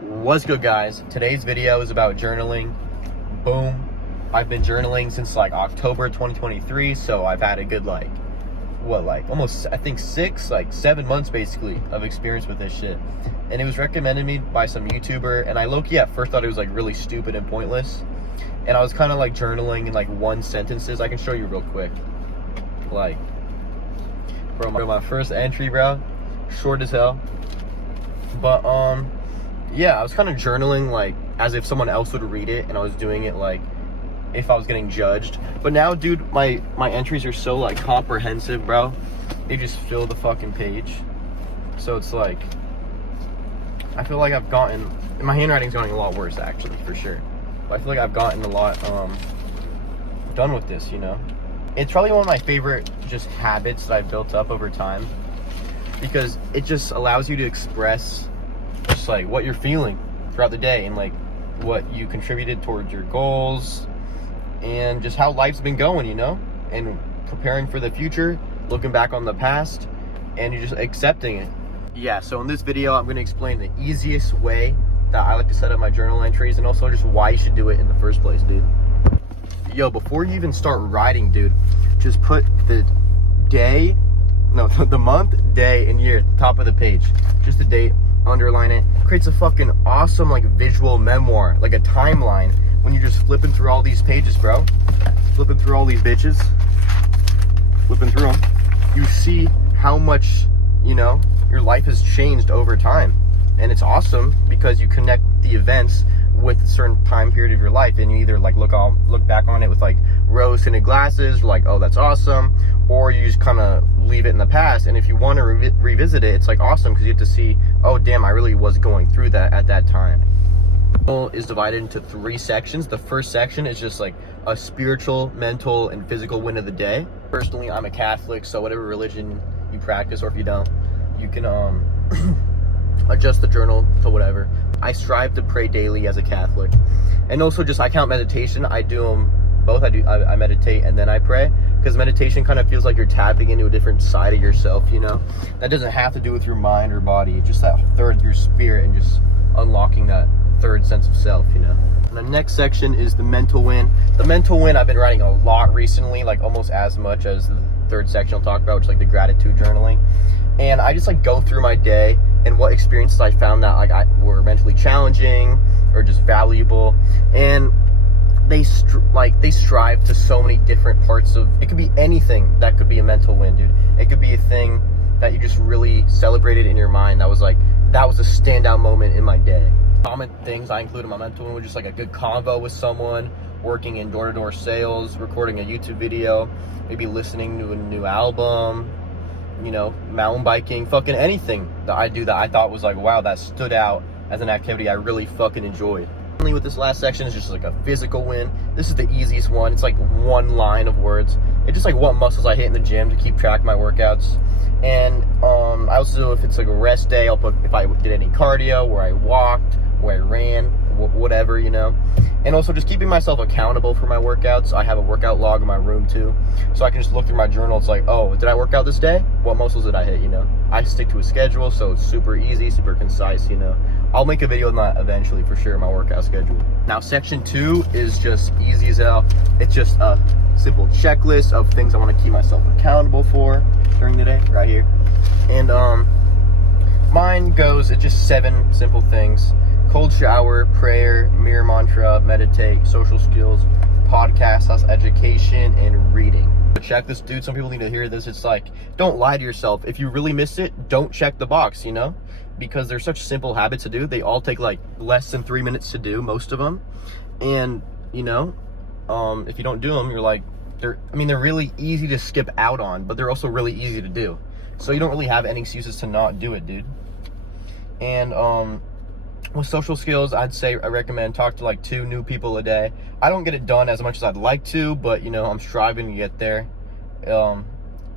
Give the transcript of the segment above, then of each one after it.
What's good, guys? Today's video is about journaling. Boom. I've been journaling since like October 2023, so I've had a good almost I think 7 months basically of experience with this shit. And it was recommended me by some YouTuber, and I low-key at first thought it was like really stupid and pointless. And I was kind of like journaling in like one sentences. I can show you real quick. Like, my first entry, bro, short as hell. But yeah, I was kind of journaling like as if someone else would read it, and I was doing it like if I was getting judged. But now, dude, my entries are so like comprehensive, bro. They just fill the fucking page. So it's like, I feel like I've gotten, my handwriting's going a lot worse actually, for sure. But I feel like I've gotten a lot done with this, you know. It's probably one of my favorite just habits that I've built up over time, because it just allows you to express just like what you're feeling throughout the day, and like what you contributed towards your goals, and just how life's been going, you know, and preparing for the future, looking back on the past, and you're just accepting it. Yeah, so in this video, I'm going to explain the easiest way that I like to set up my journal entries, and also just why you should do it in the first place, dude. Yo, before you even start writing, dude, just put the day, no, the month, day, and year at the top of the page. Just the date, underline it. Creates a fucking awesome like visual memoir, like a timeline, when you're just flipping through all these pages, bro. Flipping through all these bitches. Flipping through them. You see how much, you know, your life has changed over time. And it's awesome because you connect the events with a certain time period of your life, and you either like look back on it with like rose-tinted glasses, like, oh, that's awesome, or you just kind of leave it in the past. And if you want to revisit it, it's like awesome because you get to see, oh damn, I really was going through that at that time. Is divided into 3 sections. The first section is just like a spiritual, mental, and physical win of the day. Personally, I'm a Catholic, so whatever religion you practice, or if you don't, you can adjust the journal to whatever. I strive to pray daily as a Catholic, and also just I count meditation. I do them both. I meditate and then I pray, because meditation kind of feels like you're tapping into a different side of yourself, you know. That doesn't have to do with your mind or body. It's just that third, your spirit, and just unlocking that third sense of self, you know. And the next section is the mental win. The mental win I've been writing a lot recently, like almost as much as the third section I'll talk about, which is like the gratitude journaling. And I just like go through my day and what experiences I found that like were mentally challenging or just valuable, and they strive to so many different parts of it. Could be anything that could be a mental win, dude. It could be a thing that you just really celebrated in your mind that was a standout moment in my day. Common things I include in my mental win were just like a good convo with someone, working in door-to-door sales, recording a YouTube video, maybe listening to a new album, you know, mountain biking, fucking anything that I do that I thought was like, wow, that stood out as an activity I really fucking enjoyed. Finally, with this last section is just like a physical win. This is the easiest one. It's like one line of words. It's just like what muscles I hit in the gym to keep track of my workouts. And I also, if it's like a rest day, I'll put if I did any cardio, where I walked, where I ran, whatever, you know. And also just keeping myself accountable for my workouts. I have a workout log in my room too, so I can just look through my journal. It's like, oh, did I work out this day? What muscles did I hit, you know? I stick to a schedule, so it's super easy, super concise, you know. I'll make a video on that eventually for sure, my workout schedule. Now, section 2 is just easy as hell. It's just a simple checklist of things I want to keep myself accountable for during the day, right here. And mine goes, it's just 7 simple things: cold shower, prayer, mirror mantra, meditate, social skills, podcast, education, and reading. But check this, dude. Some people need to hear this. It's like, don't lie to yourself. If you really miss it, don't check the box, you know? Because they're such simple habits to do. They all take like less than 3 minutes to do, most of them. And, you know, if you don't do them, you're like, they're really easy to skip out on, but they're also really easy to do. So you don't really have any excuses to not do it, dude. And, with social skills, I'd say I recommend talk to like 2 new people a day. I don't get it done as much as I'd like to, but you know, I'm striving to get there.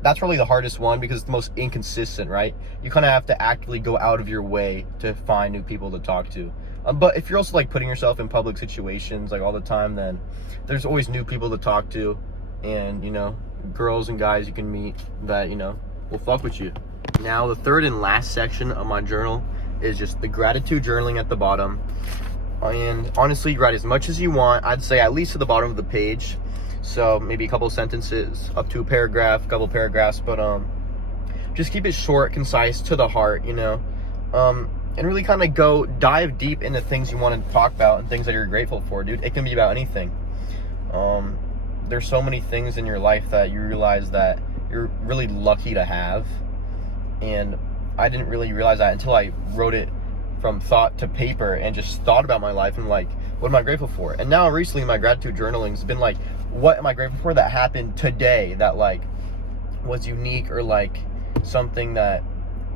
That's probably the hardest one because it's the most inconsistent, right? You kind of have to actively go out of your way to find new people to talk to. But if you're also like putting yourself in public situations like all the time, then there's always new people to talk to, and you know, girls and guys you can meet that, you know, will fuck with you. Now, the third and last section of my journal is just the gratitude journaling at the bottom. And honestly, write as much as you want. I'd say at least to the bottom of the page. So maybe a couple sentences up to a paragraph, a couple paragraphs, but just keep it short, concise, to the heart, you know. And really kind of go dive deep into things you want to talk about and things that you're grateful for, dude. It can be about anything. There's so many things in your life that you realize that you're really lucky to have. And I didn't really realize that until I wrote it from thought to paper and just thought about my life and like, what am I grateful for? And now recently my gratitude journaling has been like, what am I grateful for that happened today that like was unique, or like something that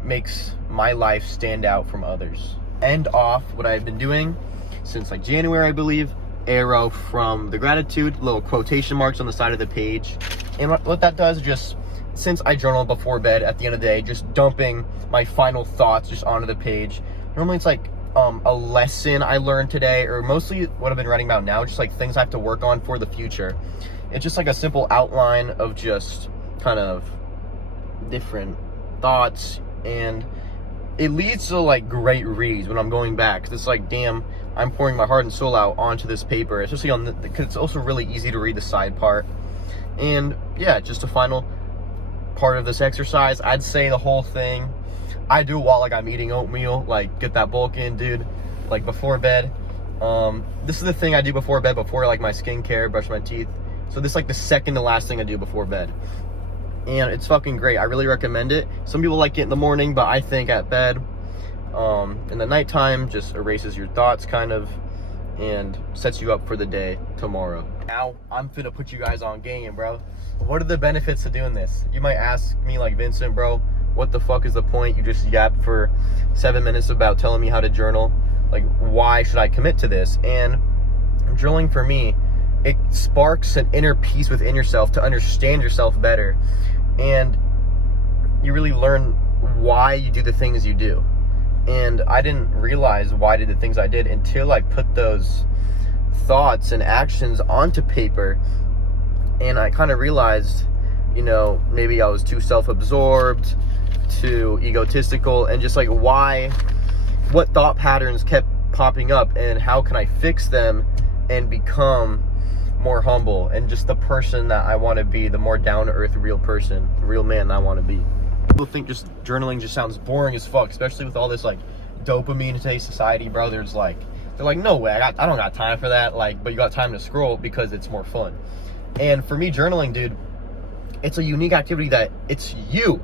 makes my life stand out from others. End off what I've been doing since like January, I believe. Arrow from the gratitude, little quotation marks on the side of the page. And what that does, just since I journal before bed at the end of the day, just dumping my final thoughts just onto the page. Normally it's like a lesson I learned today, or mostly what I've been writing about now, just like things I have to work on for the future. It's just like a simple outline of just kind of different thoughts, and it leads to like great reads when I'm going back, because it's like, damn, I'm pouring my heart and soul out onto this paper, especially on the, because it's also really easy to read the side part. And yeah, just a final part of this exercise, I'd say the whole thing I do while like I'm eating oatmeal, like get that bulk in, dude, like before bed. This is the thing I do before bed, before like my skincare, brush my teeth. So this is like the second to last thing I do before bed. And it's fucking great. I really recommend it. Some people like it in the morning, but I think at bed, in the nighttime, just erases your thoughts kind of and sets you up for the day tomorrow. Now, I'm finna put you guys on game, bro. What are the benefits of doing this? You might ask me like, Vincent, bro, what the fuck is the point? You just yapped for 7 minutes about telling me how to journal. Like, why should I commit to this? And journaling for me, it sparks an inner peace within yourself to understand yourself better. And you really learn why you do the things you do. And I didn't realize why I did the things I did until I put those thoughts and actions onto paper. And I kind of realized, you know, maybe I was too self-absorbed, too egotistical, and just like what thought patterns kept popping up, and how can I fix them and become more humble and just the person that I want to be, the more down-to-earth real person, the real man that I want to be. People think just journaling just sounds boring as fuck, especially with all this like dopamine in today's society, bro. They're like, no way, I don't got time for that. Like, but you got time to scroll because it's more fun. And for me, journaling, dude, it's a unique activity that it's you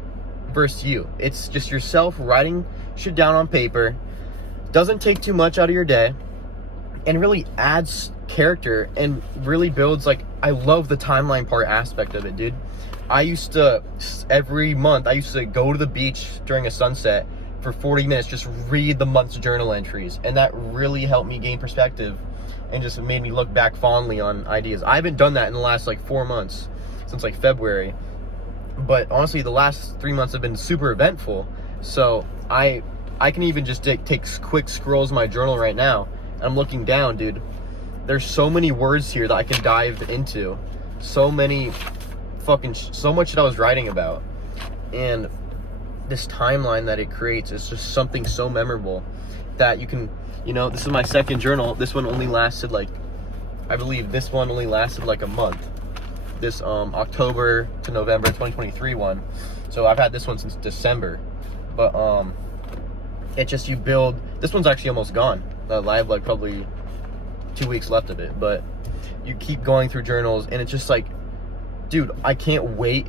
versus you. It's just yourself writing shit down on paper. Doesn't take too much out of your day, and really adds character and really builds, like, I love the timeline part aspect of it, dude. I used to, every month, I used to go to the beach during a sunset for 40 minutes, just read the month's journal entries. And that really helped me gain perspective and just made me look back fondly on ideas. I haven't done that in the last like 4 months, since like February. But honestly, the last 3 months have been super eventful. So I can even just take quick scrolls in my journal right now. And I'm looking down, dude. There's so many words here that I can dive into. So many so much that I was writing about. And this timeline that it creates is just something so memorable that you can, you know, this is my second journal. This one only lasted like, I believe this one only lasted like a month. This October to November 2023 one. So I've had this one since December. But it just, you build, this one's actually almost gone. I have like probably 2 weeks left of it, but you keep going through journals, and it's just like, dude, I can't wait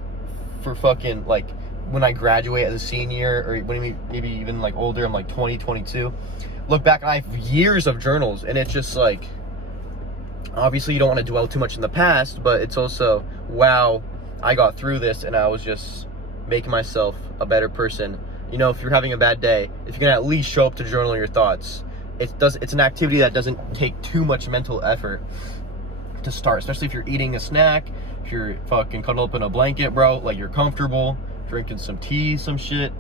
for fucking, like, when I graduate as a senior, or when maybe even like older, I'm like 20, 22, look back, I have years of journals, and it's just like, obviously you don't want to dwell too much in the past, but it's also, wow, I got through this, and I was just making myself a better person. You know, if you're having a bad day, if you can at least show up to journal your thoughts, it's an activity that doesn't take too much mental effort to start, especially if you're eating a snack, if you're fucking cuddled up in a blanket, bro, like you're comfortable, drinking some tea, some shit,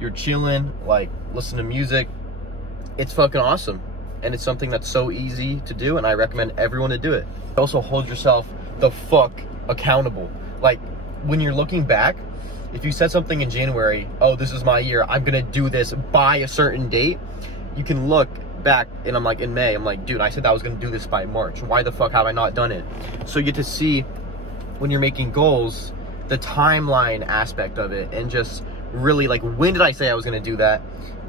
you're chilling, like listen to music. It's fucking awesome, and it's something that's so easy to do, and I recommend everyone to do it. Also hold yourself the fuck accountable. Like when you're looking back, if you said something in January, oh, this is my year, I'm gonna do this by a certain date, you can look back and I'm like, in May, I'm like, dude, I said that I was gonna do this by March. Why the fuck have I not done it? So you get to see when you're making goals, the timeline aspect of it, and just really like, when did I say I was gonna do that?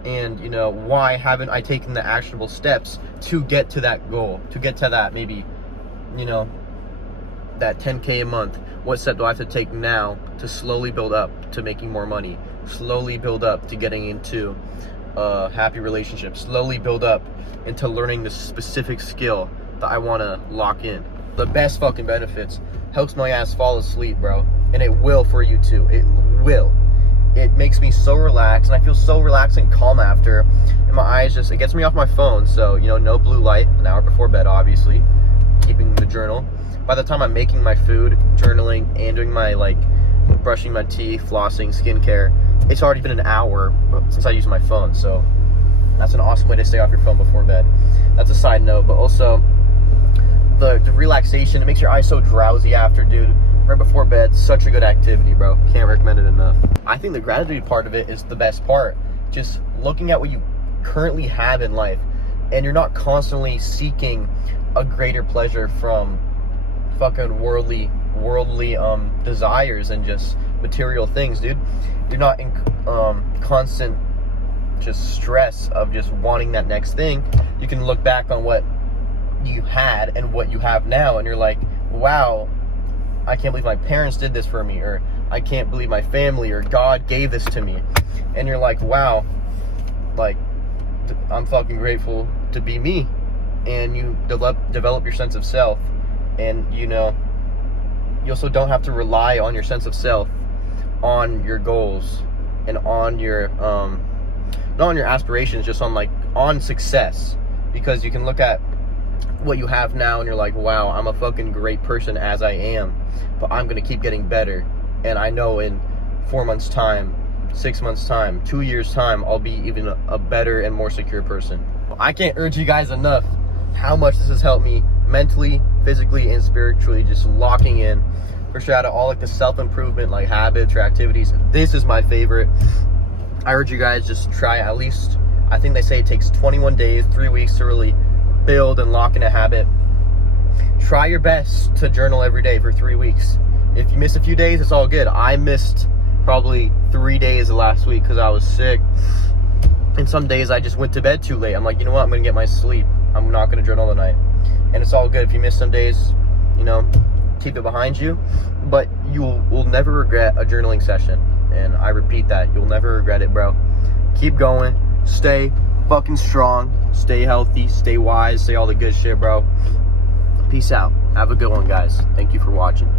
And you know, why haven't I taken the actionable steps to get to that goal, to get to that, maybe, you know, that 10K a month? What step do I have to take now to slowly build up to making more money, slowly build up to getting into a happy relationship, slowly build up into learning the specific skill that I want to lock in? The best fucking benefits, helps my ass fall asleep, bro, and it will for you too. It will. It makes me so relaxed, and I feel so relaxed and calm after, and my eyes just, it gets me off my phone. So, you know, no blue light an hour before bed, obviously, keeping the journal. By the time I'm making my food, journaling, and doing my, like, brushing my teeth, flossing, skincare, it's already been an hour since I used my phone. So that's an awesome way to stay off your phone before bed. That's a side note. But also the relaxation, it makes your eyes so drowsy after, dude. Right before bed, such a good activity, bro. Can't recommend it enough. I think the gratitude part of it is the best part. Just looking at what you currently have in life, and you're not constantly seeking a greater pleasure from fucking worldly desires and just material things, dude. You're not in constant just stress of just wanting that next thing. You can look back on what you had and what you have now, and you're like, wow, I can't believe my parents did this for me, or I can't believe my family or God gave this to me. And you're like, wow, like, I'm fucking grateful to be me. And you develop your sense of self. And, you know, you also don't have to rely on your sense of self, on your goals, and on your, not on your aspirations, just on success. Because you can look at what you have now and you're like, wow, I'm a fucking great person as I am, but I'm gonna keep getting better. And I know in 4 months time, 6 months time, 2 years time, I'll be even a better and more secure person. I can't urge you guys enough how much this has helped me mentally, physically, and spiritually, just locking in. For sure, out of all like the self-improvement like habits or activities, this is my favorite. I urge you guys, just try at least, I think they say it takes 21 days, 3 weeks to really build and lock in a habit. Try your best to journal every day for 3 weeks. If you miss a few days, it's all good. I missed probably 3 days of last week because I was sick. And some days I just went to bed too late. I'm like, you know what? I'm going to get my sleep. I'm not going to journal tonight. And it's all good. If you miss some days, you know, keep it behind you. But you will never regret a journaling session. And I repeat that. You'll never regret it, bro. Keep going. Stay fucking strong. Stay healthy. Stay wise. Stay all the good shit, bro. Peace out. Have a good one, guys. Thank you for watching.